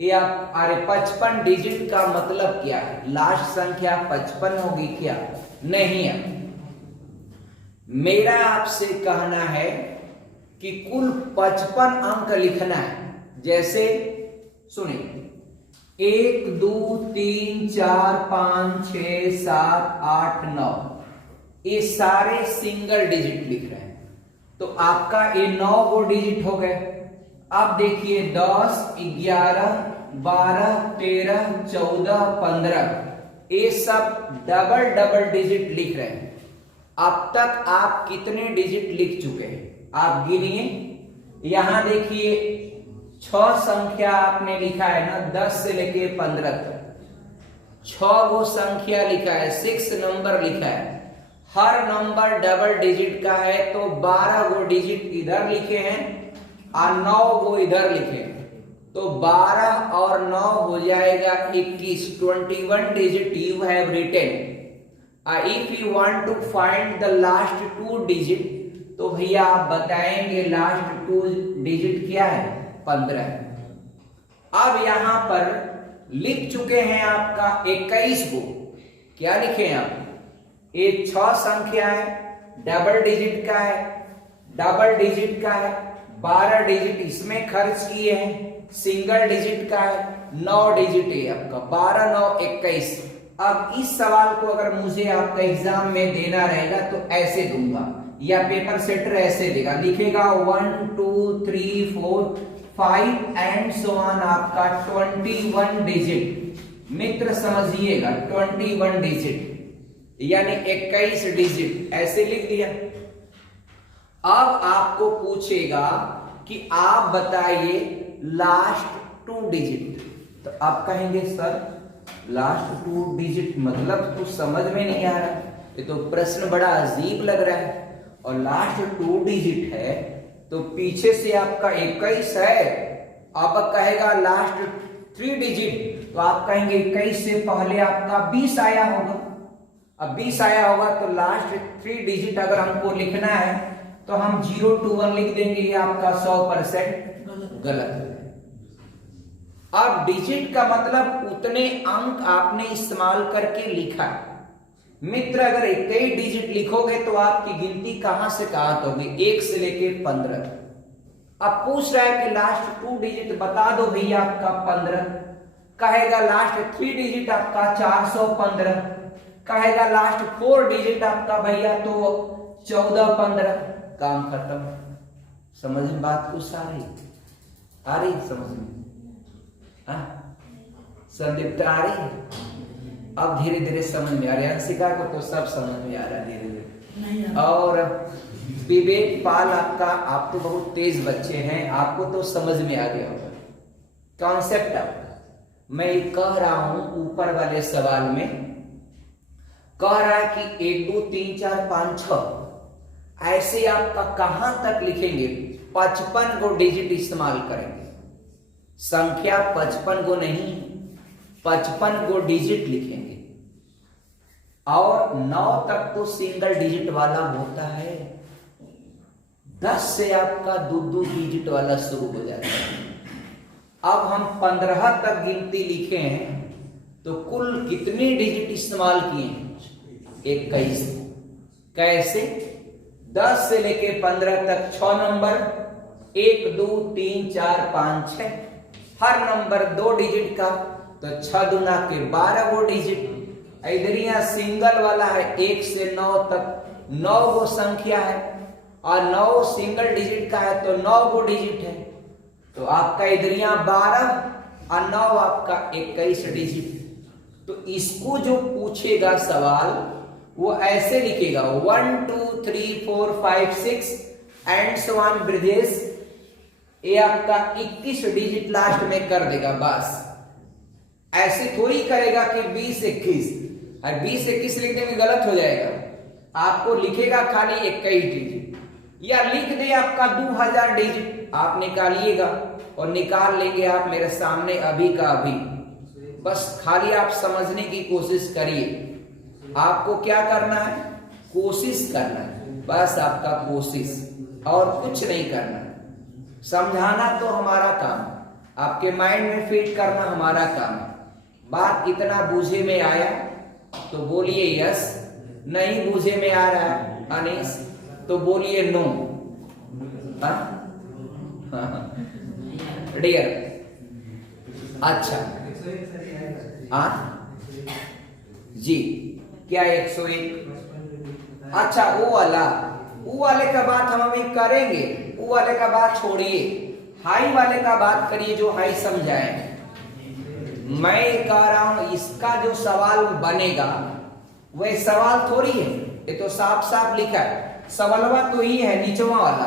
ये आप अरे 55 डिजिट का मतलब क्या है? लास्ट संख्या 55 होगी क्या? नहीं है। मेरा आपसे कहना है कि कुल 55 अंक लिखना है। जैसे सुनिए, 1 2 3 4 5 6 7 8 9, ये सारे सिंगल डिजिट लिख रहे हैं। तो आपका ये 9 वो डिजिट हो गए। अब देखिए 10 11 12 13 14 15, ये सब डबल डबल डिजिट लिख रहे हैं। अब तक आप कितने डिजिट लिख चुके हैं? आप गिनिए। यहां देखिए 6 संख्या आपने लिखा है ना, 10 से लेके 15 तक 6 वो संख्या लिखा है, 6 नंबर लिखा है। हर नंबर डबल डिजिट का है, तो 12 वो डिजिट इधर लिखे हैं और 9 वो इधर लिखे हैं। तो 12 और 9 हो जाएगा 21, 21 digit you have written. If you want to find the last 2 digit, तो भैया आप बताएंगे लास्ट 2 डिजिट क्या है? 15। अब यहां पर लिख चुके हैं आपका 21 को। क्या लिखे हैं आप? ये 6 संख्या है, डबल डिजिट का है, डबल डिजिट का है, 12 डिजिट इसमें खर्च किए हैं, सिंगल डिजिट का है, 9 डिजिट है आपका, 12 9 21। अब इस सवाल को अगर मुझे आपका एग्जाम में देना रहेगा तो ऐसे दूंगा, या पेपर सेटर ऐसे देगा, लिखेगा 1 2 3 4 5 एंड सो ऑन, आपका 21 डिजिट। मित्र समझिएगा 21 डिजिट यानी 21 डिजिट, ऐसे लिख दिया। अब आपको पूछेगा कि आप बताइए लास्ट 2 डिजिट, तो आप कहेंगे सर लास्ट 2 डिजिट मतलब तो समझ में नहीं आ रहा, ये तो प्रश्न बड़ा अजीब लग रहा है। और लास्ट 2 डिजिट है तो पीछे से आपका 21 है, आप कहेगा लास्ट 3 डिजिट, तो आप कहेंगे 21 से पहले आपका 20 आया होगा। अब 20 आया होगा तो लास्ट 3 डिजिट अगर हमको लिखना है तो हम 0 to 1 लिख देंगे, ये आपका 100% गलत है। अब डिजिट का मतलब उतने अंक आपने इस्तेमाल करके लिखा। मित्र अगर 21 डिजिट लिखोगे तो आपकी गिनती कहां से कहां होगी? 1 से लेके 15। अब पूछ रहा है कि लास्ट 2 डिजिट बता दो भैया, आपका 15 कहेगा, लास्ट 3 डिजिट आपका 415 कहेगा, लास्ट 4 डिजिट आपका भैया तो 1415। काम खत्म। समझ में बात को सारी आ रही? समझ में संदीप्त आ रही? अब धीरे धीरे समझ में आ रही है। अंशिका को तो सब समझ में आ रहा है धीरे धीरे। और विवेक पाल आपका, आप तो बहुत तेज बच्चे हैं, आपको तो समझ में आ गया होगा कॉन्सेप्ट आपका। मैं कह रहा हूं ऊपर वाले सवाल में कह रहा है कि 1 2 3 4 5 6 ऐसे आपका कहां तक लिखेंगे? 55 को डिजिट इस्तेमाल करेंगे। संख्या 55 को नहीं, 55 को डिजिट लिखेंगे। और 9 तक तो सिंगल डिजिट वाला होता है, 10 से आपका 2 डिजिट वाला शुरू हो जाता है। अब हम 15 तक गिनती लिखे हैं तो कुल कितने डिजिट इस्तेमाल किए हैं? 21। कैसे? 10 से लेके 15 तक 6 नंबर, 1 2 3 4 5 6, हर नंबर 2 डिजिट का, तो 6 दूना के 12 वो डिजिट। इधर यहां सिंगल वाला है, 1 से 9 तक 9 वो संख्या है, और 9 सिंगल डिजिट का है तो 9 वो डिजिट है। तो आपका इधर यहां 12 और 9 आपका 21 डिजिट। तो इसको जो पूछेगा सवाल वो ऐसे लिखेगा 1 2 3 4 5 6 एंड सो ऑन ब्रजेश, ये आपका 21 डिजिट लास्ट में कर देगा बस। ऐसे थोड़ी करेगा कि 20 21, और 20 21 लिखने में गलत हो जाएगा। आपको लिखेगा खाली 21 डिजिट, या लिख दे आपका 2000 डिजिट, आप निकालिएगा और निकाल लेंगे आप मेरे सामने अभी का अभी। बस खाली आप समझने की कोशिश करिए। आपको क्या करना है? कोशिश करना है, बस आपका कोशिश, और कुछ नहीं करना है। समझाना तो हमारा काम, आपके माइंड में फिट करना हमारा काम है। बात इतना बूझे में आया तो बोलिए यस, नहीं बूझे में आ रहा है अनीस तो बोलिए नो। डियर अच्छा जी, क्या 101? अच्छा वो वाले का बात हम अभी करेंगे, वो वाले का बात छोड़िए, हाई वाले का बात करिए जो हाई समझाए। मैं कह रहा हूं इसका जो सवाल बनेगा वह सवाल थोड़ी है, ये तो साफ साफ लिखा है। सवालवा तो ही है नीचवा वाला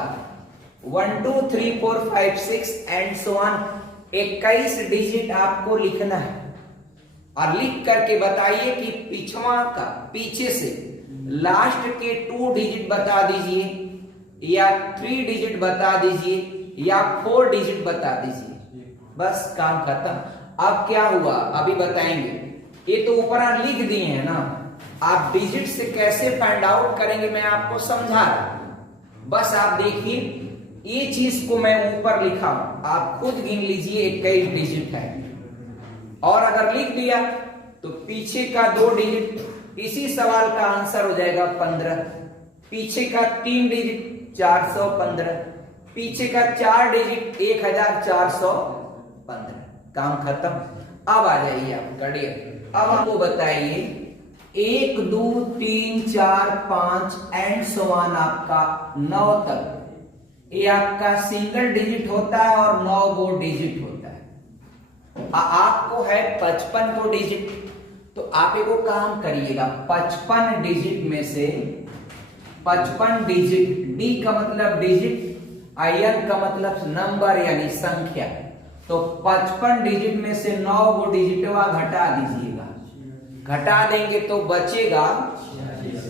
1 2 3 4 5 6 एंड सो ऑन, 21 डिजिट आपको लिखना है और लिख करके बताइए कि पिछवा का पीछे से लास्ट के 2 डिजिट बता दीजिए या 3 डिजिट बता दीजिए या 4 डिजिट बता दीजिए, बस काम खत्म। अब क्या हुआ अभी बताएंगे, ये तो ऊपर लिख दिए हैं ना, आप डिजिट से कैसे फाइंड आउट करेंगे मैं आपको समझा रहा हूं। बस आप देखिए ये चीज को मैं ऊपर लिखा हूं, आप खुद गिन लीजिए 21 डिजिट है। और अगर लिख दिया तो पीछे का 2 डिजिट इसी सवाल का आंसर हो जाएगा 15, पीछे का 3 डिजिट 415, पीछे का 4 डिजिट 1415, काम खत्म। अब आ जाइए आप करिए, अब आपको बताइए 1 2 3 4 5 एंड सो ऑन आपका 9 तक, ये आपका सिंगल डिजिट होता है और 9 गो डिजिट होता है। आपको है 55 गो डिजिट, तो आप एक काम करिएगा 55 डिजिट में से 55 डिजिट, डी का मतलब डिजिट, आईएन का मतलब नंबर यानी संख्या, तो 55 डिजिट में से 9 गो डिजिटवा घटा दीजिएगा, घटा देंगे तो बचेगा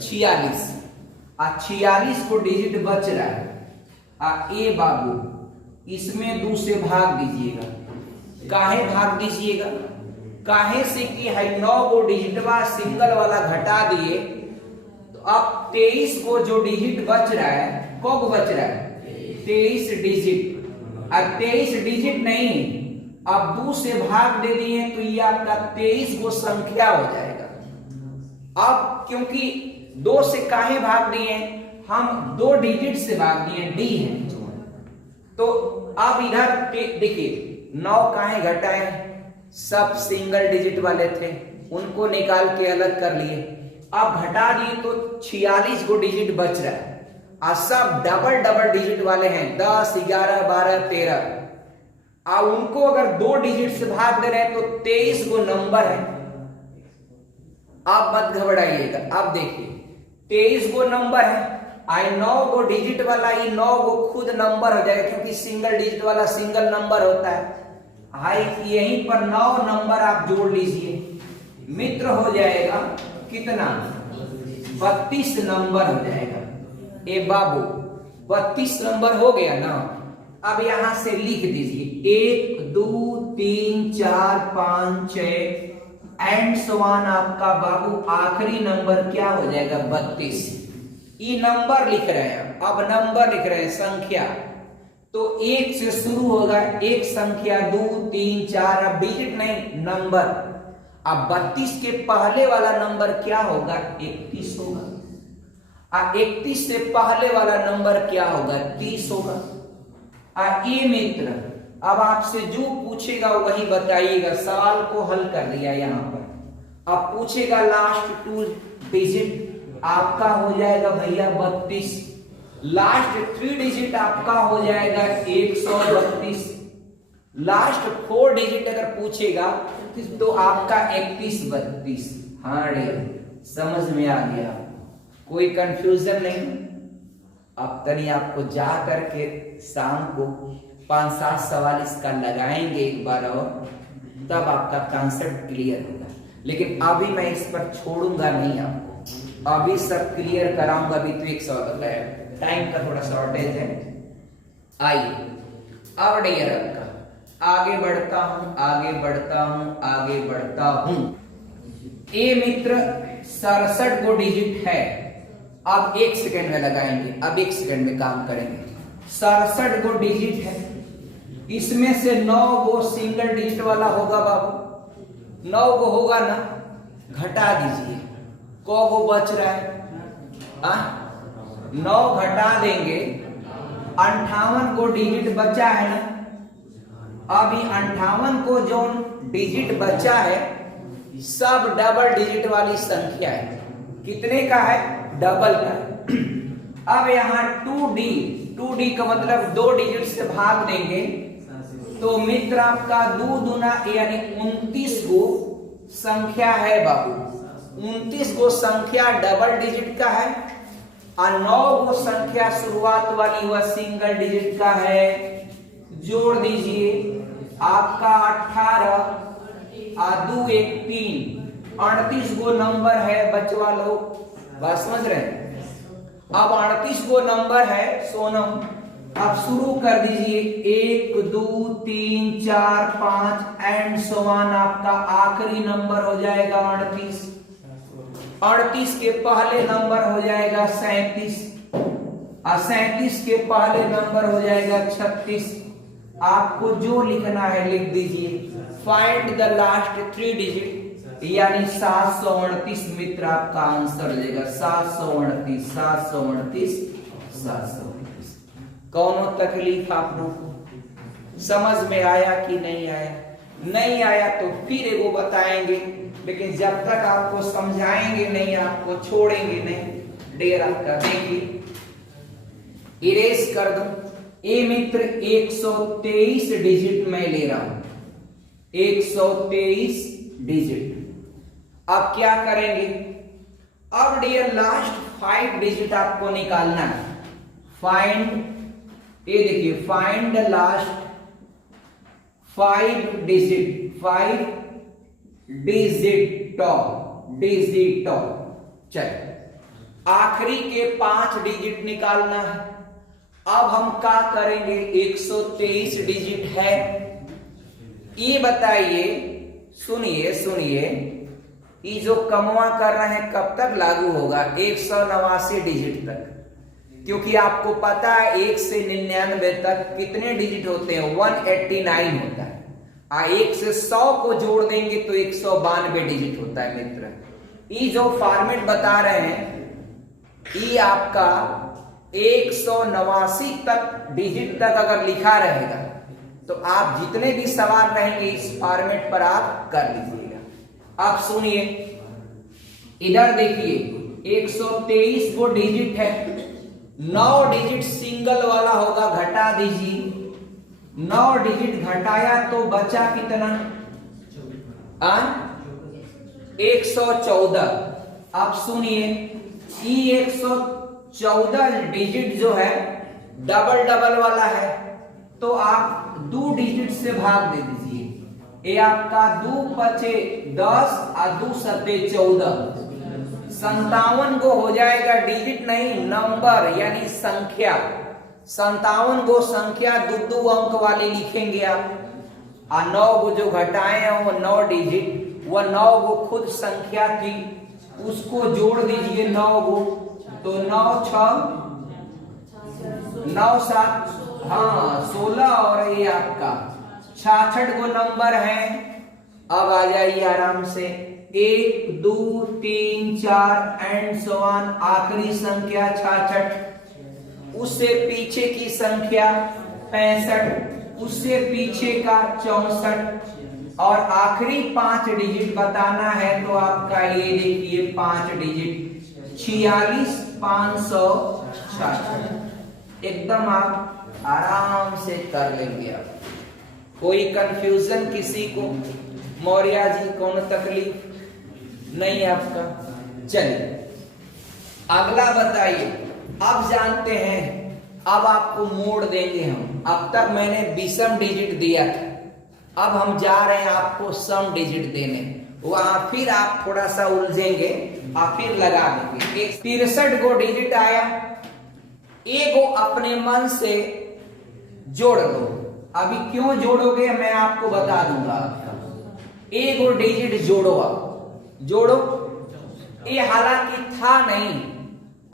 46, 46 को डिजिट बच रहा है। ए बाबू इसमें 2 से भाग दीजिएगा, काहे भाग दीजिएगा, काहे से कि है 9 गो डिजिटवा सिंगल वाला घटा दिए, तो अब 23 को जो डिजिट बच रहा है, कब बच रहा है 23 डिजिट, अब 23 डिजिट नहीं अब 2 से भाग दे दिए तो ये आपका 23 गो संख्या हो जाएगा। अब क्योंकि 2 से काहे भाग दिए, हम 2 डिजिट से भाग दिए, डी है, तो अब इधर देखिए 9 काहे घटाए, सब सिंगल डिजिट वाले थे उनको निकाल के अलग कर लिए, अब घटा दिए तो 46 गो डिजिट बच रहा है, और सब डबल डिजिट वाले हैं 10 11 12 13, और उनको अगर 2 डिजिट से भाग दे रहे हैं तो 23 गो नंबर है। आप मत घबराइएगा, अब देखिए 23 गो नंबर है, आई 9 गो डिजिट वाला ये 9 गो खुद नंबर हो जाएगा, क्योंकि सिंगल डिजिट वाला सिंगल नंबर होता है। हाई यहीं पर 9 नंबर आप जोड़ लीजिए, मित्र हो जाएगा कितना 32 नंबर हो जाएगा। ए बाबू 32 नंबर हो गया ना, अब यहां से लिख दीजिए 1 2 3 4 5 6 एंड सो ऑन, आपका बाबू आखिरी नंबर क्या हो जाएगा 32। ये नंबर लिख रहे हैं, अब नंबर लिख रहे हैं संख्या, तो 1 से शुरू होगा, एक संख्या 2 3 4, अब डिजिट नहीं नंबर। अब 32 के पहले वाला नंबर क्या होगा 31 होगा, 31 से पहले वाला नंबर क्या होगा 30 होगा। ये मित्र अब आपसे जो पूछेगा वही बताइएगा, सवाल को हल कर दिया यहाँ पर। अब पूछेगा लास्ट 2 डिजिट आपका हो जाएगा भैया 32, लास्ट 3 डिजिट आपका हो जाएगा 132, लास्ट 4 डिजिट अगर पूछेगा तो आपका 31 32। हाँ समझ में आ गया, कोई कंफ्यूजन नहीं। अब तनी आपको जा करके शाम को 5-7 सवाल इसका लगाएंगे एक बार और, तब आपका कॉन्सेप्ट क्लियर होगा। लेकिन अभी मैं इस पर छोड़ूंगा नहीं आपको, अभी सब क्लियर कराऊंगा। अभी तो 1 सवाल बताया, टाइम का थोड़ा शॉर्टेज है। आइए अब डियर आपका आगे बढ़ता हूं, आगे बढ़ता हूं, आगे बढ़ता हूं। ए मित्र 67 गो डिजिट है, अब 1 सेकंड में लगाएंगे, अब 1 सेकंड में काम करेंगे। 67 गो डिजिट है, इसमें से 9 गो सिंगल डिजिट वाला होगा बाबू, 9 गो होगा ना, घटा दीजिए, को गो बच रहा है? 9 घटा देंगे, 58 को डिजिट बचा है ना। अब 58 को जो डिजिट बचा है सब डबल डिजिट वाली संख्या है। कितने का है? डबल का है। अब यहाँ 2D का मतलब 2 डिजिट से भाग देंगे तो मित्र आपका 2 दूना यानी 29 गो संख्या है बाबू। 29 गो संख्या डबल डिजिट का है और 9 गो संख्या शुरुआत वाली वह सिंगल डिजिट का है। जोड़ दीजिए, आपका 18 और 2 1 3, 38 गो नंबर है बचवा लोग, बात समझ रहे हैं? अब 38 गो नंबर है सोनम। अब शुरू कर दीजिए, 1 2 3 4 5 एंड सो ऑन। आपका आखिरी नंबर हो जाएगा 38। 38 के पहले नंबर हो जाएगा 37 और 37 के पहले नंबर हो जाएगा 36। आपको जो लिखना है लिख दीजिए। फाइंड द लास्ट 3 डिजिट यानी 738 मित्र आपका आंसर हो जाएगा। 738 738 738। कौनो तकलीफ आप लोगों को समझ में आया कि नहीं आया? नहीं आया तो फिर एगो बताएंगे, लेकिन जब तक आपको समझाएंगे नहीं आपको छोड़ेंगे नहीं। डेर आपका देखिए, इरेज कर दो। ए मित्र 123 डिजिट मैं ले रहा हूं, 123 डिजिट। अब क्या करेंगे? अब डियर लास्ट 5 डिजिट आपको निकालना है। फाइंड, ये देखिए, find the last 5 digit, 5 digit. चलिए, आखिरी के 5 डिजिट निकालना है। अब हम क्या करेंगे? 123 डिजिट है, ये बताइए, सुनिए, ये जो कमवा कर रहे हैं कब तक लागू होगा? 189 डिजिट तक, क्योंकि आपको पता है 1 से 99 तक कितने डिजिट होते हैं? 189 होता है। 1 से 100 को जोड़ देंगे तो 192 डिजिट होता है मित्र। ये जो फॉर्मेट बता रहे हैं ये आपका 189 तक डिजिट तक अगर लिखा रहेगा तो आप जितने भी सवाल रहेंगे इस फॉर्मेट पर आप कर लीजिएगा। अब सुनिए, इधर देखिए, 123 को डिजिट है, 9 डिजिट सिंगल वाला होगा, घटा दीजिए। 9 डिजिट घटाया तो बचा कितना? 114। अब सुनिए, ये 114 डिजिट जो है डबल वाला है, तो आप 2 डिजिट से भाग दे दीजिए। ये आपका 2 पचे 10 और 2 सते 14, 57 को हो जाएगा। डिजिट नहीं, नंबर यानी संख्या। 57 को संख्या 2 अंक वाली लिखेंगे आप। और 9 को जो घटाए हैं वो 9 डिजिट, वो 9 को खुद संख्या थी, उसको जोड़ दीजिए 9 को, तो 9 6 9 7 16 और ये आपका 66 को नंबर है। अब आ जाइए आराम से, 1 2 3 4 एंड सो ऑन। आखिरी संख्या 66, उससे पीछे की संख्या 65, उससे पीछे का 64 और आखिरी 5 डिजिट बताना है तो आपका ये देखिए 5 डिजिट 46 566। एकदम आप आराम से कर लेंगे। आप कोई कंफ्यूजन किसी को? मौर्या जी कौन तकलीफ नहीं आपका? चलिए अगला बताइए। अब जानते हैं, अब आपको मोड़ देंगे हम। अब तक मैंने विषम डिजिट दिया था, अब हम जा रहे हैं आपको सम डिजिट देने। वहां फिर आप थोड़ा सा उलझेंगे और फिर लगा देंगे। 63 को डिजिट आया, एक को अपने मन से जोड़ दो। अभी क्यों जोड़ोगे मैं आपको बता दूंगा। एक को डिजिट जोड़ो, जोड़ो। ये हालांकि था नहीं,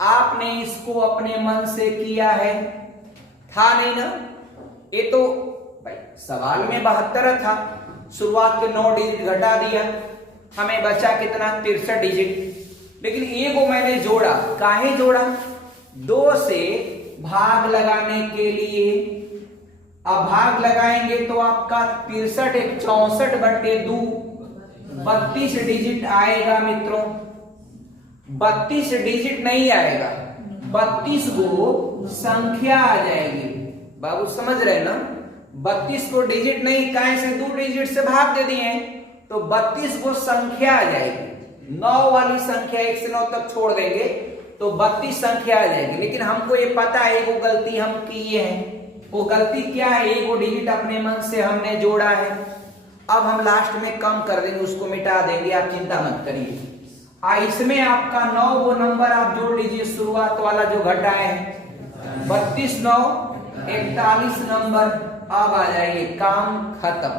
आपने इसको अपने मन से किया है, था नहीं ना। ये तो भाई सवाल में 72 था, शुरुआत के 9 डिजिट घटा दिया, हमें बचा कितना 63 डिजिट। लेकिन ए को मैंने जोड़ा, काहे जोड़ा? 2 से भाग लगाने के लिए। अब भाग लगाएंगे तो आपका 63 एक 64/2 32 डिजिट आएगा मित्रों। 32 डिजिट नहीं आएगा, 32 को संख्या आ जाएगी। बाबू समझ रहे ना, 32 को डिजिट नहीं, काहे से 2 डिजिट से भाग दे दिए तो 32 को संख्या आ जाएगी। 9 वाली संख्या 1 से 9 तक छोड़ देंगे तो 32 संख्या आ जाएगी। लेकिन हमको ये पता है वो गलती हम किए हैं। वो गलती क्या है? एक वो डिजिट अपने मन से हमने जोड़ा है। अब हम लास्ट में कम कर देंगे, उसको मिटा देंगे, आप चिंता मत करिए। इसमें आपका 9 वो नंबर आप जोड़ लीजिए, शुरुआत वाला जो घटा है 32 9 41 नंबर। अब आ जाइए, काम खत्म।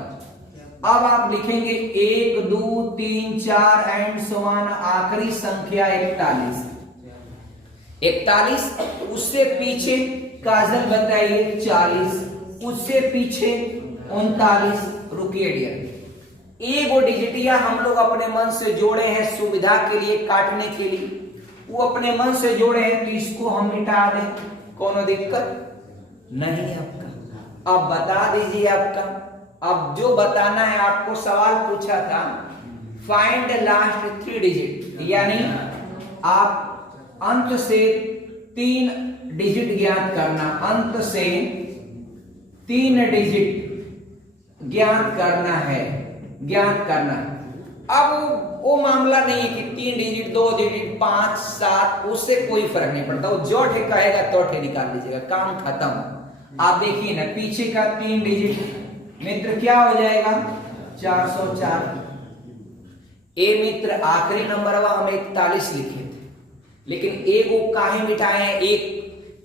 अब आप लिखेंगे 1 2 3 4 एंड सो ऑन, आखिरी संख्या 41। 41 उससे पीछे काजल बताइए 40, उससे पीछे 39। रुकिए डियर, एक वो डिजिटिया हम लोग अपने मन से जोड़े हैं सुविधा के लिए, काटने के लिए वो अपने मन से जोड़े हैं, तो इसको हम मिटा दें, कोनो दिक्कत नहीं आपका। अब बता दीजिए आपका, अब जो बताना है आपको, सवाल पूछा था फाइंड लास्ट 3 डिजिट, यानी आप अंत से 3 डिजिट ज्ञात करना, अंत से 3 डिजिट ज्ञात करना है, ज्ञात करना। अब वो मामला नहीं है कि 3 डिजिट 2 डिजिट 5 7, उससे कोई फर्क नहीं पड़ता, वो जो ठे कहेगा तो ठे निकाल लीजिएगा, काम खत्म। आप देखिए ना, पीछे का 3 डिजिट मित्र क्या हो जाएगा 404। ए मित्र आखिरी नंबर हम 41 लिखे थे, लेकिन ए को काहे मिटाए हैं? एक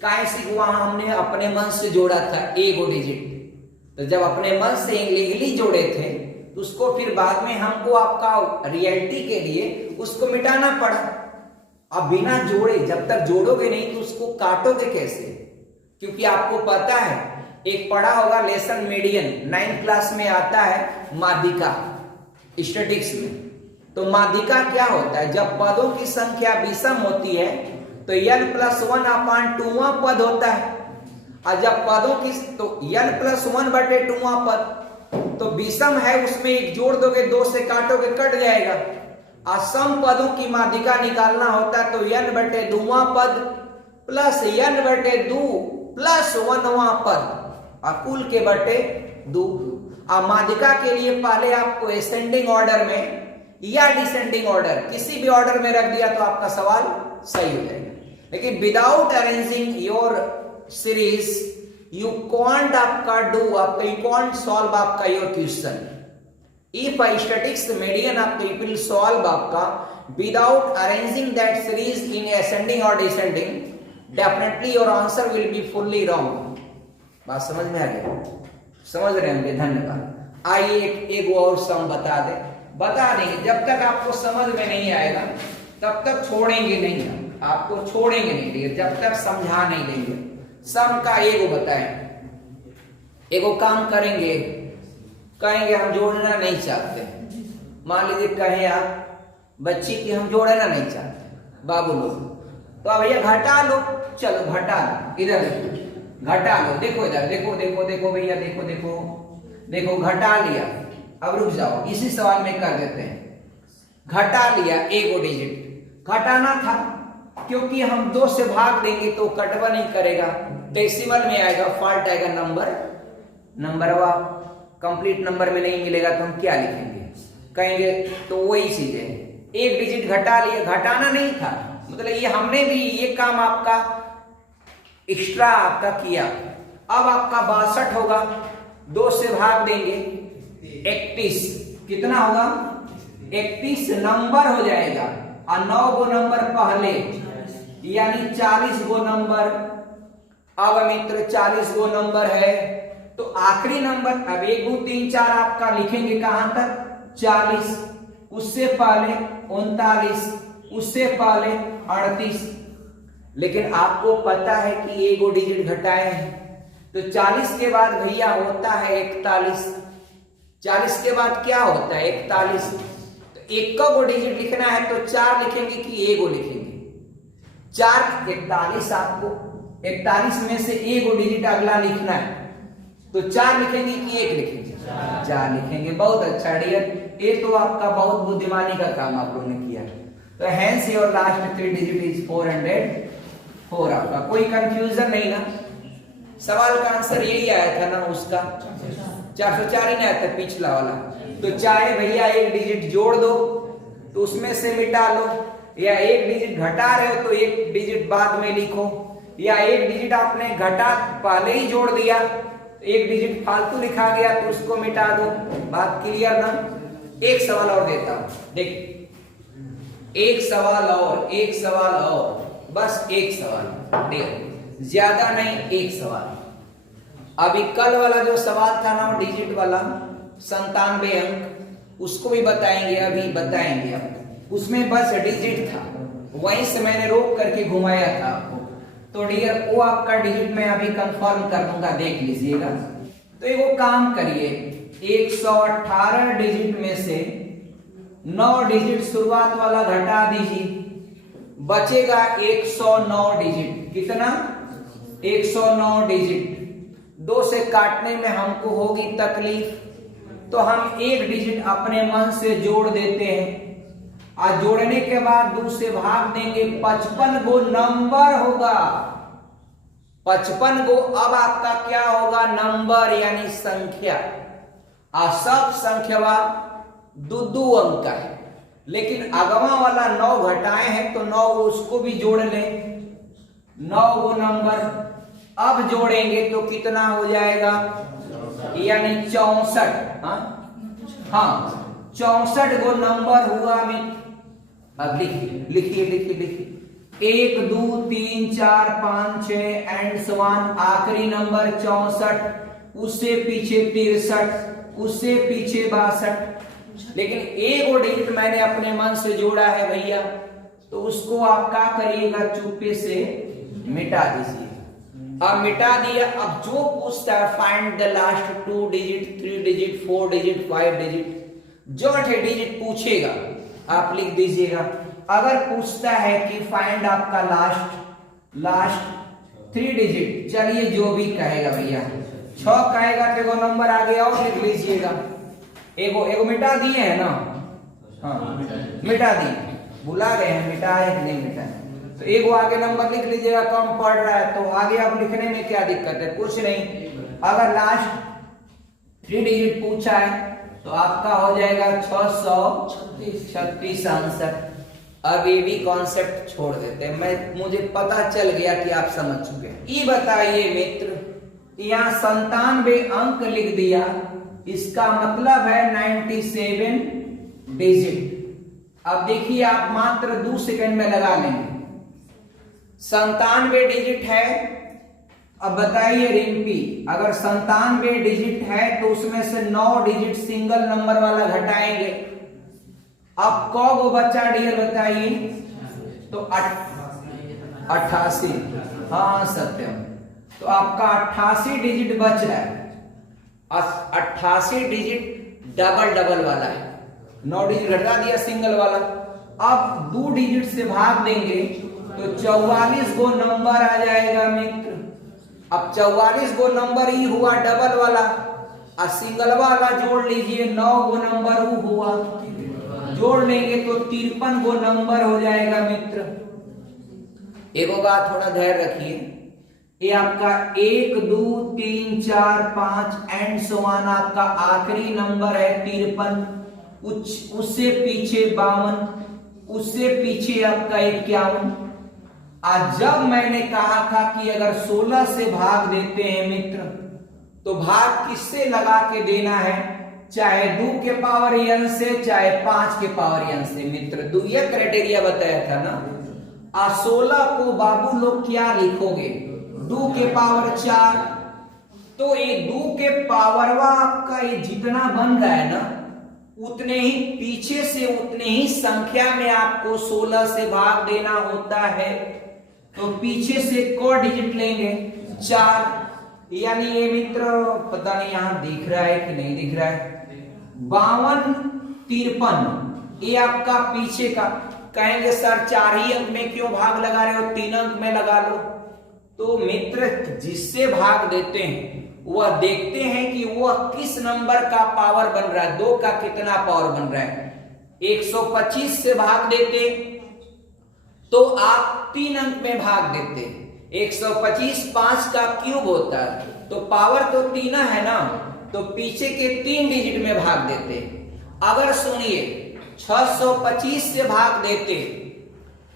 काहे से वहां हमने अपने मन से जोड़ा था ए को डिजिट, तो जब अपने मन से इलीगली जोड़े थे तो उसको फिर बाद में हमको आपका रियलिटी के लिए उसको मिटाना पड़ा। अब बिना जोड़े, जब तक जोड़ोगे नहीं तो उसको काटोगे कैसे? क्योंकि आपको पता है, एक पढ़ा होगा लेसन मीडियन, 9th क्लास में आता है माध्यिका स्टैटिस्टिक्स में। तो माध्यिका क्या होता है? जब पदों की संख्या विषम होती है तो n+1/2वां पद होता है, और जब पदों की तो n+1/2वां पद तो विषम है, उसमें एक जोड़ दोगे, 2 से काटोगे कट जाएगा। और सम पदों की माध्यिका निकालना होता है तो n/2वां पद प्लस n/2 प्लस 1वां पद और कुल के बटे 2। अब माध्यिका के लिए पहले आपको असेंडिंग ऑर्डर में या डिसेंडिंग ऑर्डर, किसी भी ऑर्डर में रख दिया तो आपका सवाल सही हो जाएगा। लेकिन without arranging your series you can't आपका डू, आपका यू कांट सॉल्व आपका your question. If statistics median आपका यू विल सॉल्व आपका without arranging that series in ascending और descending, definitely your answer will be fully wrong. बात समझ में आ गया? समझ रहे होंगे, धन्यवाद। आइए एक और सम बता देंगे। जब तक आपको समझ में नहीं आएगा तब तक छोड़ेंगे नहीं, आपको छोड़ेंगे नहीं जब तक समझा नहीं देंगे। सम का एगो बताएं, एगो काम करेंगे, कहेंगे हम जोड़ना नहीं चाहते। मान लीजिए कहें आप बच्ची की हम जोड़ना नहीं चाहते, बाबू लोग, तो भैया घटा लो, चलो घटा लो, इधर देखो घटा लो, देखो इधर देखो देखो देखो भैया देखो देखो देखो घटा लिया। अब रुक जाओ, इसी सवाल में कर देते हैं। घटा लिया एगो डिजिट, घटाना था क्योंकि हम 2 से भाग देंगे तो कटवा नहीं करेगा, डेसिमल में आएगा, फॉल्ट आएगा, नंबर कंप्लीट नंबर में नहीं मिलेगा तो हम क्या लिखेंगे? कहेंगे तो वही चीज है, एक डिजिट घटा लिया, घटाना नहीं था, मतलब ये हमने भी ये काम आपका एक्स्ट्रा आपका किया। अब आपका 62 होगा, 2 से भाग देंगे 31, कितना होगा 31 नंबर हो जाएगा, और 9 गो नंबर पहले, यानी 40 गो नंबर। अब मित्र 40 गो नंबर है तो आखिरी नंबर, अब 1 2 3 4 आपका लिखेंगे कहां तक 40, उससे पहले 39, उससे पहले 38। लेकिन आपको पता है कि एगो डिजिट घटाए हैं तो 40 के बाद भैया होता है 41। 40 के बाद क्या होता है 41। तो एक को डिजिट लिखना है तो 4 लिखेंगे कि ए को लिखेंगे। 4 41 आपको 41 में से ए को डिजिट अगला लिखना है तो 4 लिखेंगे कि 1 लिखेंगे 4 लिखेंगे। बहुत अच्छा डियर, ये तो आपका बहुत बुद्धिमानी का काम आप लोगों ने किया। तो hence your last 3 digit is 404 आपका। कोई कंफ्यूजन नहीं ना। सवाल का आंसर यही आया था ना उसका 404 ही नहीं आया था पिछला वाला। तो चाहे भैया एक डिजिट जोड़ दो तो उसमें से मिटा लो, या एक डिजिट घटा रहे हो तो एक डिजिट बाद में लिखो, या एक डिजिट आपने घटा पहले ही जोड़ दिया एक डिजिट फालतू लिखा गया तो उसको मिटा दो। बात क्लियर ना। एक सवाल और देता हूं, देख एक सवाल और बस एक सवाल, ज्यादा नहीं, एक सवाल। अभी कल वाला जो सवाल था ना वो डिजिट वाला 97 अंक, उसको भी बताएंगे, अभी बताएंगे आपको। उसमें बस डिजिट था, वहीं से मैंने रोक करके घुमाया था आपको। तो डियर वो आपका डिजिट मैं अभी कंफर्म कर दूंगा, देख लीजिएगा। तो वो काम करिए, 118 डिजिट में से 9 डिजिट शुरुआत वाला घटा दीजिए, बचेगा 109 डिजिट। कितना 109 डिजिट। 2 से काटने में हमको होगी तकलीफ, तो हम एक डिजिट अपने मन से जोड़ देते हैं। आज जोड़ने के बाद 2 से भाग देंगे, 55 गो नंबर होगा। 55 गो अब आपका क्या होगा नंबर यानी संख्या। सब संख्या 2 अंक का है, लेकिन अगवा वाला 9 घटाए हैं तो 9 उसको भी जोड़ लें। 9 गो नंबर अब जोड़ेंगे तो कितना हो जाएगा यानी 64। हाँ 64 गो नंबर हुआ मित्र। अब लिखिए 1 2 3 4 5 6 एंड सो ऑन, आखिरी नंबर 64, उससे पीछे 63, उससे पीछे 62। लेकिन एक और डिजिट मैंने अपने मन से जोड़ा है भैया, तो उसको आप क्या करिएगा चुप्पे से मिटा दीजिए। अब मिटा दिया, अब जो पूछता है find the last 2 digit 3 digit 4 digit 5 digit, जो डिजिट पूछेगा आप लिख दीजिएगा। अगर पूछता है कि फाइंड आपका लास्ट 3 डिजिट, चलिए जो भी कहेगा भैया, 6 कहेगा तो नंबर आगे और लिख लीजिएगा। एगो मिटा दिए है ना, हाँ मिटा दिए, भुला गए हैं मिटाए कि नहीं मिटाए। तो एगो आगे नंबर लिख लीजिएगा, कम पड़ रहा है तो आगे अब लिखने में क्या दिक्कत है, कुछ नहीं। अगर लास्ट 3 डिजिट पूछा है तो आपका हो जाएगा 636 आंसर। अब ये भी कॉन्सेप्ट छोड़ देते हैं, मुझे पता चल गया कि आप समझ चुके हैं। ये बताइए मित्र, यहाँ 97 अंक लिख दिया, इसका मतलब है 97 डिजिट। अब देखिए आप मात्र 2 सेकंड में लगा लेंगे। 97 डिजिट है। अब बताइए रिंपी, अगर 97 डिजिट है तो उसमें से 9 डिजिट सिंगल नंबर वाला घटाएंगे। अब कौ गो बच्चा डियर बताइए, तो 88। हाँ सत्यम, तो आपका 88 डिजिट बच रहा है। 88 डिजिट डबल वाला है, 9 डिजिट घटा दिया सिंगल वाला। अब 2 डिजिट से भाग देंगे तो 44 गो नंबर आ जाएगा मित्र। अब 44 गो नंबर ही हुआ डबल वाला, और सिंगल वाला जोड़ लीजिए 9 गो नंबर हुआ, जोड़ लेंगे तो 53 गो नंबर हो जाएगा मित्र। एक बात थोड़ा धैर्य रखिए, ये आपका 1 2 3 4 5 एंड सो ऑन, आपका आखिरी नंबर है 53, उससे पीछे 52, उससे पीछे आपका 51। आज जब मैंने कहा था कि अगर 16 से भाग देते हैं मित्र तो भाग किससे लगा के देना है, चाहे 2 के पावर n से चाहे 5 के पावर n से मित्र। ये क्राइटेरिया बताया था ना। 16 को बाबू लोग क्या लिखोगे, 2 के पावर 4, तो ये 2 के पावरवा आपका ये जितना बन रहा है ना, उतने ही पीछे से उतने ही संख्या में आपको 16 से भाग देना होता है। तो पीछे से को डिजिट लेंगे 4, यानी ये मित्र पता नहीं यहां दिख रहा है कि नहीं दिख रहा है, 52 53 ये आपका पीछे का। कहेंगे सर 4 ही अंक में क्यों भाग लगा रहे हो, 3 अंक में लगा लो। तो मित्र जिससे भाग देते हैं वह देखते हैं कि वह किस नंबर का पावर बन रहा है, 2 का कितना पावर बन रहा है। 125 से भाग देते तो आप 3 अंक में भाग देते। 125 5 का क्यूब होता है तो पावर तो 3 है ना, तो पीछे के 3 डिजिट में भाग देते। अगर सुनिए 625 से भाग देते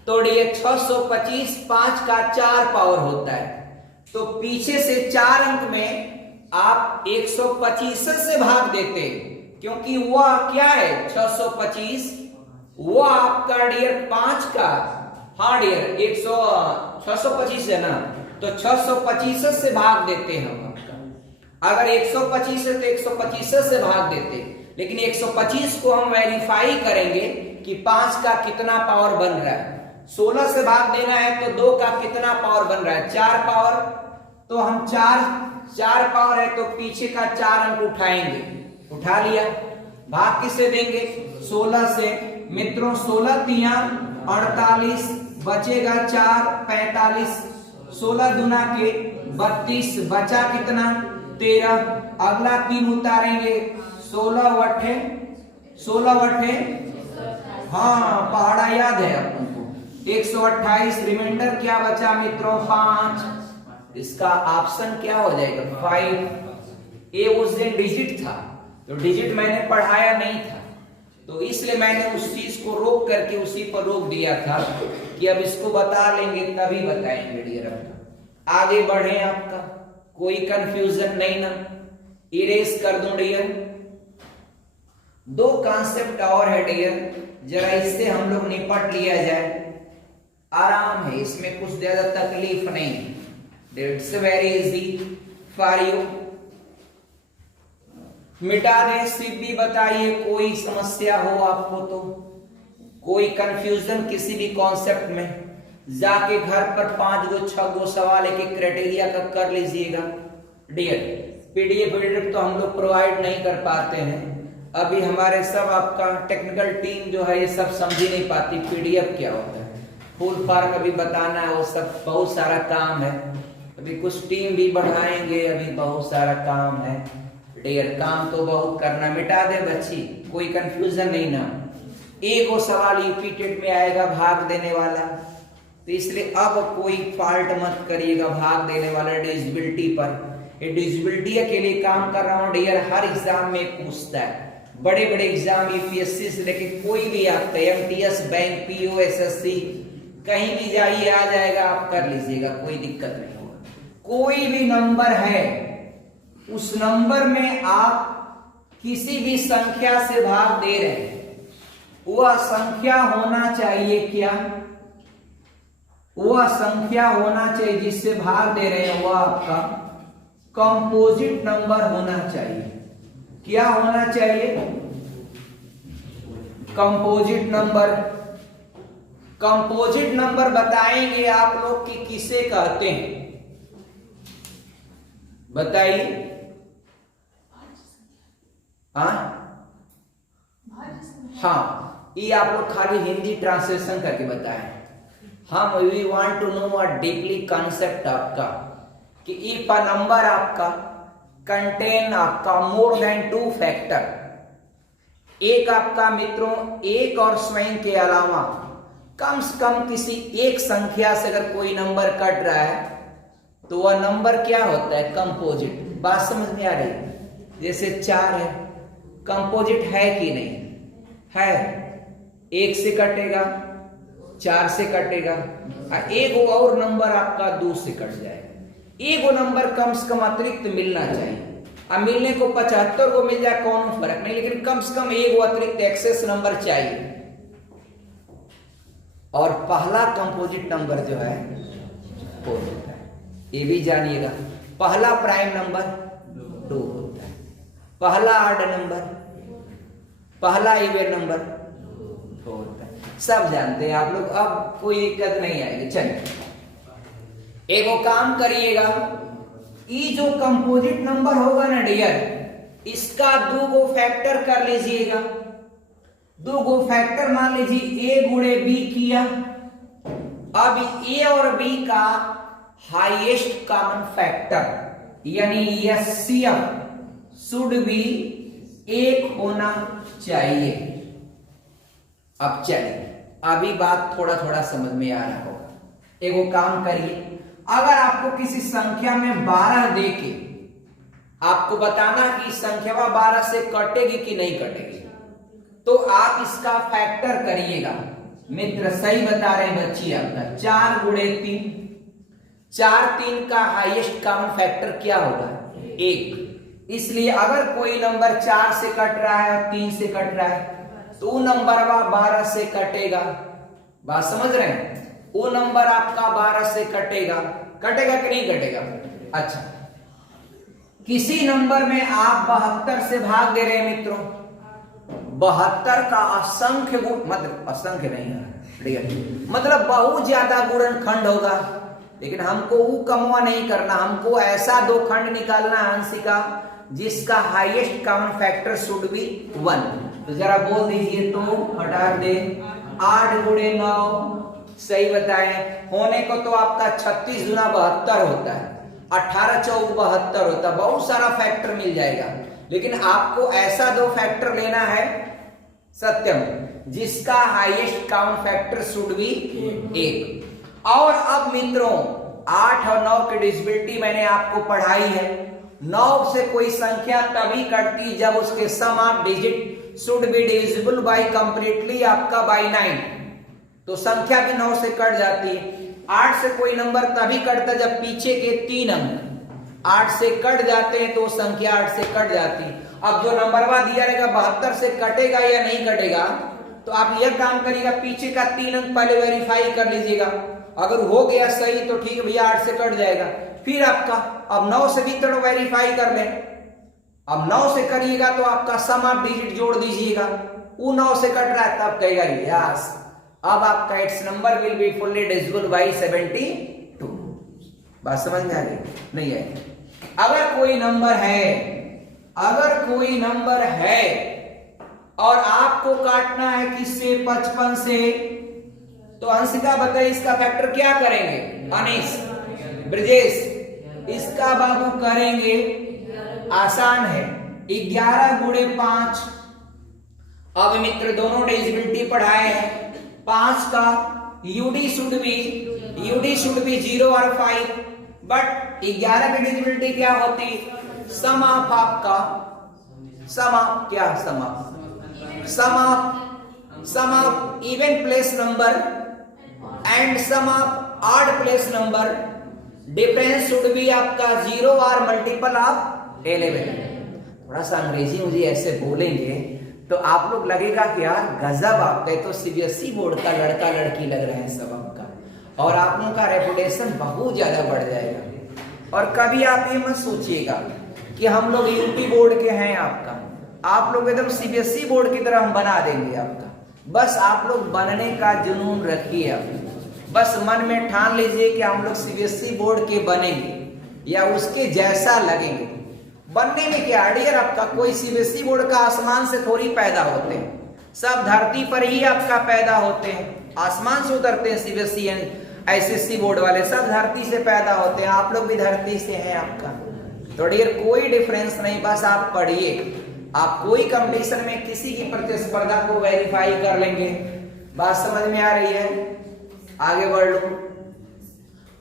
तो ये 625 5 का 4 पावर होता है, तो पीछे से 4 अंक में आप 125 से भाग देते, क्योंकि वह क्या है 625, वो आपका डियर 5 का, हाँ डियर 625 है ना, तो 625 से भाग देते हम आपका। अगर 125 है तो 125 से भाग देते, लेकिन 125 को हम वेरीफाई करेंगे कि 5 का कितना पावर बन रहा है। 16 से भाग देना है तो 2 का कितना पावर बन रहा है, 4 पावर, तो हम 4 पावर है तो पीछे का 4 अंक उठाएंगे, उठा लिया। भाग किससे देंगे, 16 से। मित्रों 16 तिया 48, बचेगा 4 45, 16 दूना के 32, बचा कितना 13। अगला 3 उतारेंगे, 16 वठे, हाँ पहाड़ा याद है अपन को, 128। रिमाइंडर क्या बचा मित्रों 5, इसका ऑप्शन क्या हो जाएगा 5। ये उस दिन डिजिट था तो डिजिट मैंने पढ़ाया नहीं था, तो इसलिए मैंने उस चीज को रोक करके उसी पर रोक दिया था कि अब इसको बता लेंगे तभी बताएंगे डियर। आगे बढ़े, आपका कोई कंफ्यूजन नहीं ना, इरेज कर दूं डियर। 2 कॉन्सेप्ट और है डियर, जरा इससे हम लोग निपट लिया जाए, आराम है, इसमें कुछ ज्यादा तकलीफ नहीं, it's very easy for you. मिटा दें, सीधी बताइए, कोई समस्या हो आपको तो, कोई कंफ्यूजन किसी भी कॉन्सेप्ट में, जाके घर पर 5 गो 6 गो सवाल एक क्राइटेरिया का कर लीजिएगा डियर। पीडीएफ तो हम लोग प्रोवाइड नहीं कर पाते हैं, अभी हमारे सब आपका टेक्निकल टीम जो है ये सब समझ ही नहीं पाती पीडीएफ क्या होता है, फुल फॉर्म अभी बताना है, वो सब बहुत सारा काम है, अभी कुछ टीम भी बढ़ाएंगे, अभी बहुत सारा काम है डियर, काम तो बहुत करना। मिटा दे बच्ची, कोई कंफ्यूजन नहीं ना। एक वो सवाल यूपी टेट में आएगा भाग देने वाला, तो इसलिए अब कोई फॉल्ट मत करिएगा भाग देने वाला डिजिबिलिटी पर। ये डिजिबिलिटी के लिए काम कर रहा हूँ डियर, हर एग्जाम में पूछता है, बड़े बड़े एग्जाम यूपीएससी से लेके कोई भी आपका एमटीएस, बैंक, पीओ, एसएससी, कहीं भी जाइए आ जाएगा, आप कर लीजिएगा, कोई दिक्कत नहीं होगा। कोई भी नंबर है उस नंबर में आप किसी भी संख्या से भाग दे रहे हैं, वह संख्या होना चाहिए क्या, वह संख्या होना चाहिए जिससे भाग दे रहे हैं वह आपका कंपोजिट नंबर होना चाहिए। क्या होना चाहिए, कंपोजिट नंबर। कंपोजिट नंबर बताएंगे आप लोग कि किसे कहते हैं, बताइए। हाँ, ये आप लोग खाली हिंदी ट्रांसलेशन करके बताएं। हम we want to know a deeply concept आपका कि इफ अ नंबर आपका कंटेन आपका मोर देन 2 फैक्टर, एक आपका मित्रों एक और स्वयं के अलावा कम से कम किसी एक संख्या से अगर कोई नंबर कट रहा है तो वह नंबर क्या होता है, कंपोजिट। बात समझ में आ रही, जैसे 4 है, कंपोजिट है कि नहीं है, 1 से कटेगा, 4 से कटेगा, एक और नंबर आपका 2 से कट जाएगा। एक नंबर कम से कम अतिरिक्त मिलना चाहिए, अब मिलने को 75 को मिल जाए कौन फर्क नहीं, लेकिन कम से कम एक अतिरिक्त एक्सेस नंबर चाहिए। और पहला कंपोजिट नंबर जो है 4 होता है, ये भी जानिएगा। पहला प्राइम नंबर 2 होता है, पहला ऑड नंबर, पहला इवन नंबर 4 होता है, सब जानते हैं आप लोग, अब कोई दिक्कत नहीं आएगी। चलिए एक वो काम करिएगा, ये जो कंपोजिट नंबर होगा ना डियर, इसका 2 गो फैक्टर कर लीजिएगा। 2 गो फैक्टर मान लीजिए ए गुणे बी किया। अब ए और बी का हाईएस्ट कॉमन फैक्टर यानी एचसीएफ शुड बी 1 होना चाहिए। अब चलिए, अभी बात थोड़ा थोड़ा समझ में आ रहा होगा। एगो काम करिए, अगर आपको किसी संख्या में 12 देके आपको बताना कि संख्या 12 से कटेगी कि नहीं कटेगी, तो आप इसका फैक्टर करिएगा। मित्र सही बता रहे हैं बच्ची आपका, 4 गुणे 3। 4 3 का हाईएस्ट कॉमन फैक्टर क्या होगा? 1। इसलिए अगर कोई नंबर 4 से कट रहा है और 3 से कट रहा है तो वो नंबर 12 से कटेगा। बात समझ रहे हैं? वो नंबर आपका 12 से कटेगा। कटेगा कि नहीं कटेगा? अच्छा, किसी नंबर में आप 72 से भाग दे रहे हैं मित्रों, 72 का असंख्य गुण, मतलब असंख्य नहीं है, मतलब बहुत ज्यादा गुणनखंड होगा, लेकिन हमको वो कमवा नहीं करना, हमको ऐसा 2 खंड निकालना अंशिका जिसका highest common factor should be 1। तो जरा बोल दीजिए, तो हटा दे 8 गुणे 9। सही बताएं, होने को तो आपका 36 गुना 72 होता है, 18 चौक 72 होता है, बहुत सारा फैक्टर मिल जाएगा, लेकिन आपको ऐसा 2 फैक्टर लेना है सत्यम जिसका highest common factor should be 1। और अब मित्रों 8 और 9 की डिविजिबिलिटी मैंने आपको पढ़ाई है। 9 से कोई संख्या तभी कटती जब उसके sum of digit should be divisible by completely आपका बाय 9, तो संख्या भी 9 से कट जाती है। 8 से कोई नंबर तभी कटता जब पीछे के 3 अंक 8 से कट जाते हैं, तो संख्या 8 से कट जाती है। अब जो नंबरवा दिया रहेगा 72 से कटेगा या नहीं कटेगा, तो आप यह काम करिएगा, पीछे का 3 अंक पहले वेरीफाई कर लीजिएगा, अगर हो गया सही तो ठीक है भैया 8 से कट जाएगा। फिर आपका अब 9 से भी तो वेरीफाई कर लें। अब 9 से करिएगा तो आपका सम ऑफ डिजिट जोड़ दीजिएगा, वो 9 से कट रहा है तब कहेगा यस, अब आपका it's number will be fully divisible by 72। बात समझ में आ गई? नहीं है? अगर कोई नंबर है और आपको काटना है किससे? 55 से, तो अंशिका बताइए इसका फैक्टर क्या करेंगे? अनीश, ब्रजेश, इसका बाबू करेंगे, आसान है, 11 गुणे 5। अब मित्र दोनों डिविजिबिलिटी पढ़ाए हैं। 5 का यूडी शुड बी 0 और 5, बट 11 की डिविजिबिलिटी क्या होती? सम ऑफ आपका sum of even place number and sum of odd place number, difference should be आपका 0 और मल्टीपल ऑफ 11। थोड़ा सा अंग्रेजी मुझे ऐसे बोलेंगे तो आप लोग लगेगा कि यार गजब, आपका तो सीबीएसई बोर्ड का लड़का लड़की लग रहे हैं सब आपका, और आप लोगों का रेपुटेशन बहुत ज्यादा बढ़ जाएगा। और कभी आप ये मत सोचिएगा कि हम लोग यूपी बोर्ड के हैं, आप लोग एकदम सीबीएसई बोर्ड की तरह हम बना देंगे आपका। बस आप लोग बनने का जुनून रखिए, आप बस मन में ठान लीजिए कि हम लोग सीबीएसई बोर्ड के बनेंगे या उसके जैसा लगेंगे। बनने में क्या डियर, आपका कोई सीबीएसई बोर्ड का आसमान से थोड़ी पैदा होते हैं, सब धरती पर ही आपका पैदा होते हैं, आसमान से उतरते हैं। सीबीएसई एसएससी बोर्ड वाले सब धरती से पैदा होते हैं, आप लोग भी धरती से हैं आपका, तो डियर कोई डिफरेंस नहीं, बस आप पढ़िए, आप कोई कंपटीशन में किसी की प्रतिस्पर्धा को वेरीफाई कर लेंगे। बात समझ में आ रही है? आगे बढ़ लो।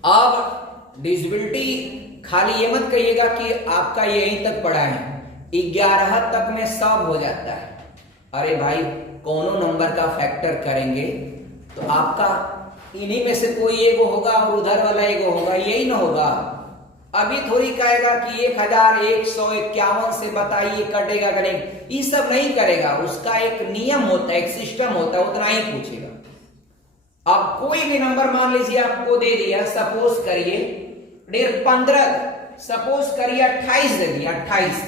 अब डिविजिबिलिटी खाली ये मत कहिएगा कि आपका यहीं तक पढ़ा है, 11 तक में सब हो जाता है। अरे भाई कोनो नंबर का फैक्टर करेंगे तो आपका इन्हीं में से कोई एगो होगा और उधर वाला एगो होगा, यही ना होगा। अभी थोड़ी कहेगा कि 1151 से बताइए कटेगा कि नहीं, ये सब नहीं करेगा, उसका एक नियम होता है, एक सिस्टम होता है, उतना ही पूछेगा। अब कोई भी नंबर मान लीजिए आपको दे दिया, सपोज करिए 15, सपोज करिए 28 दे दिया, 28।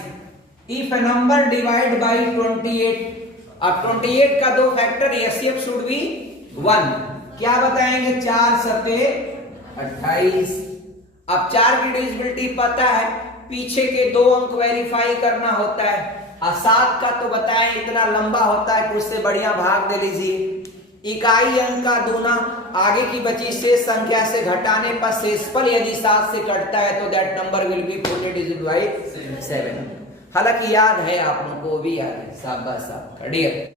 If A number divide by 28, अब 28 का 2 फैक्टर एचसीएफ शुड बी 1, क्या बताएंगे? 4 सते 28। अब 4 की डिविजिबिलिटी पता है, पीछे के 2 अंक वेरीफाई करना होता है। और 7 का तो बताएं इतना लंबा होता है कि उससे बढ़िया भाग दे लीजिए। इकाई अंक का दूना, आगे की बची शेष संख्या से घटाने पर शेषफल यदि 7 से कटता है तो that number will be 40 digit by 7। हालांकि याद है आप लोगों को, भी याद है, शाबाश, डियर।